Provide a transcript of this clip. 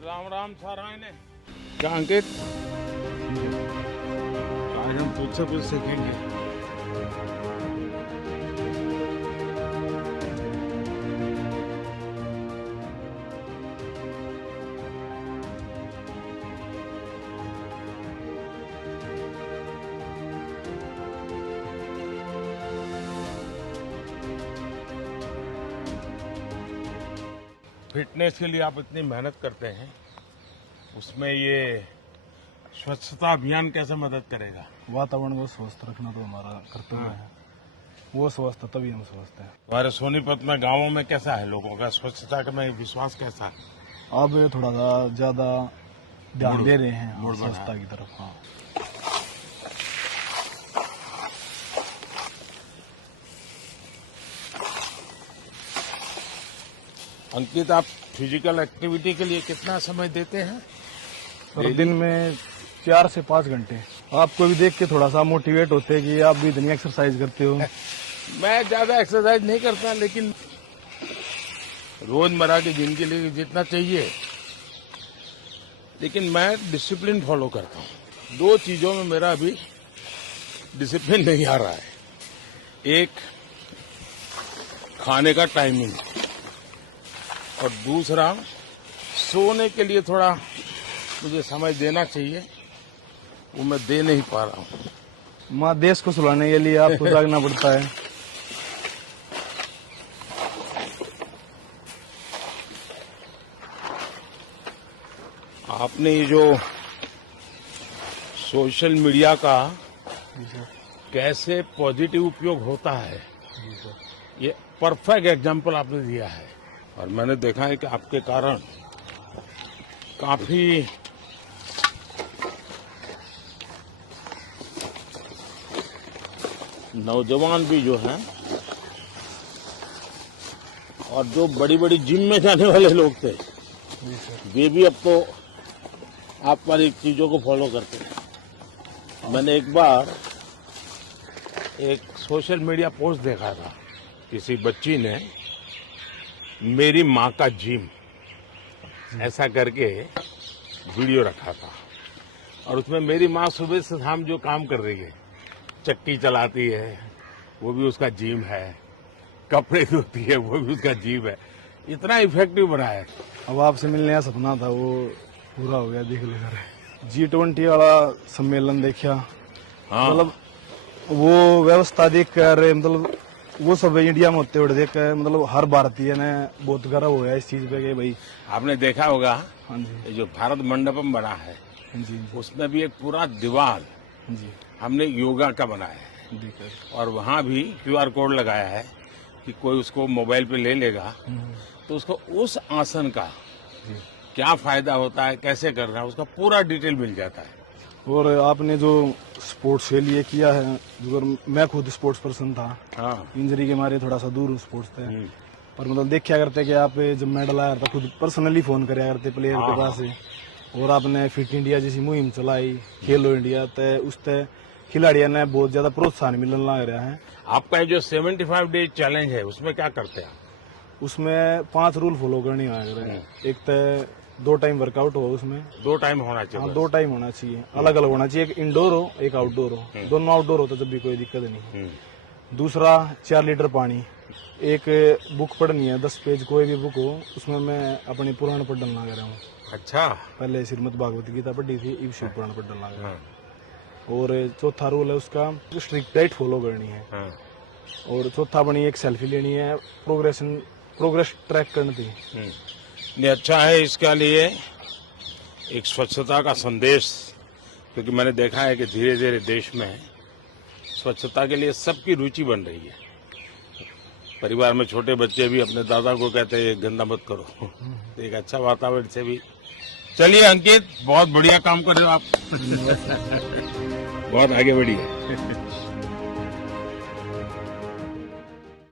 राम राम सारा ने क्या अंकित, आज हम तुझसे कुछ सीखेंगे। फिटनेस के लिए आप इतनी मेहनत करते हैं, उसमें ये स्वच्छता अभियान कैसे मदद करेगा? वातावरण को स्वस्थ रखना तो हमारा कर्तव्य है। वो स्वस्थ तभी हम स्वस्थ हैं। हमारे सोनीपत में गांवों में कैसा है लोगों का स्वच्छता में विश्वास कैसा है? अब थोड़ा सा ज्यादा ध्यान दे रहे हैं मूड बना स्वच्छता की तरफ। हाँ, अंकित, आप फिजिकल एक्टिविटी के लिए कितना समय देते हैं? और दिन में 4 से 5 घंटे। आपको भी देख के थोड़ा सा मोटिवेट होते हैं कि आप भी इतनी एक्सरसाइज करते हो। मैं ज्यादा एक्सरसाइज नहीं करता, लेकिन रोजमर्रा की जिंदगी के लिए जितना चाहिए, लेकिन मैं डिसिप्लिन फॉलो करता हूँ। 2 चीजों में मेरा अभी डिसिप्लिन नहीं आ रहा है। एक, खाने का टाइमिंग, और दूसरा, सोने के लिए थोड़ा मुझे समय देना चाहिए, वो मैं दे नहीं पा रहा हूँ। माँ, देश को सुलाने के लिए आपको जागना पड़ता है। आपने ये जो सोशल मीडिया का कैसे पॉजिटिव उपयोग होता है, ये परफेक्ट एग्जाम्पल आपने दिया है। और मैंने देखा है कि आपके कारण काफी नौजवान भी जो हैं, और जो बड़ी बड़ी जिम में जाने वाले लोग थे, वे भी अब तो आप पर एक चीजों को फॉलो करते हैं। मैंने एक बार एक सोशल मीडिया पोस्ट देखा था, किसी बच्ची ने मेरी माँ का जिम ऐसा करके वीडियो रखा था, और उसमें मेरी माँ सुबह से शाम जो काम कर रही है, चक्की चलाती है, वो भी उसका जिम है, कपड़े धोती है, वो भी उसका जिम है। इतना इफेक्टिव बना है। अब आपसे मिलने का सपना था, वो पूरा हो गया। देख लेकर G20 वाला सम्मेलन देखा। हाँ, मतलब वो व्यवस्था देख कर, मतलब वो सब इंडिया में होते हुए देख कर, मतलब हर भारतीय ने बहुत गर्व हो गया इस चीज पे कि भाई। आपने देखा होगा, हाँ जी, ये जो भारत मंडपम बना है, हाँ जी, उसमें भी एक पूरा दीवार जी, हमने योगा का बनाया है, देखकर। और वहाँ भी QR कोड लगाया है कि कोई उसको मोबाइल पे ले लेगा तो उसको उस आसन का क्या फायदा होता है, कैसे करना है, उसका पूरा डिटेल मिल जाता है। और आपने जो स्पोर्ट्स के लिए किया है, जो मैं खुद स्पोर्ट्स पर्सन था, हाँ, इंजरी के मारे थोड़ा सा दूर स्पोर्ट्स से, पर मतलब देखा करते कि आप जब मेडल आया था खुद पर्सनली फोन कराया करते प्लेयर के पास से। और आपने फिट इंडिया जैसी मुहिम चलाई, खेलो इंडिया, तो उससे खिलाड़ियों ने बहुत ज्यादा प्रोत्साहन मिलने लग रहा है। आपका ये जो 75 डे चैलेंज है, उसमें क्या करते हैं आप? उसमें 5 रूल फॉलो करनी है। एक तो 2 टाइम वर्कआउट हो, उसमें 2 टाइम होना चाहिए। हाँ, 2 टाइम होना चाहिए, अलग अलग होना चाहिए। एक इंडोर हो, एक आउटडोर हो। दोनों आउटडोर हो तो जब भी कोई दिक्कत नहीं। दूसरा, 4 लीटर पानी। एक बुक पढ़नी है, 10 पेज कोई भी बुक हो, उसमें मैं अपनी पुराण पढ़ डालना कर रहा हूँ। अच्छा, पहले श्रीमद् भागवत गीता पढ़ी थी, अब शिव पुराण पढ़ डालना कर रहा हूँ। और चौथा रूल है उसका, स्ट्रिक्ट डाइट फॉलो करनी है। और चौथा बनी एक सेल्फी लेनी है, प्रोग्रेस ट्रैक करनी थी। नहीं, अच्छा है इसका लिए एक स्वच्छता का संदेश, क्योंकि मैंने देखा है कि धीरे धीरे देश में स्वच्छता के लिए सबकी रुचि बन रही है। परिवार में छोटे बच्चे भी अपने दादा को कहते हैं गंदा मत करो, तो एक अच्छा वातावरण से भी। चलिए अंकित, बहुत बढ़िया काम कर रहे हो आप। बहुत आगे बढ़िए।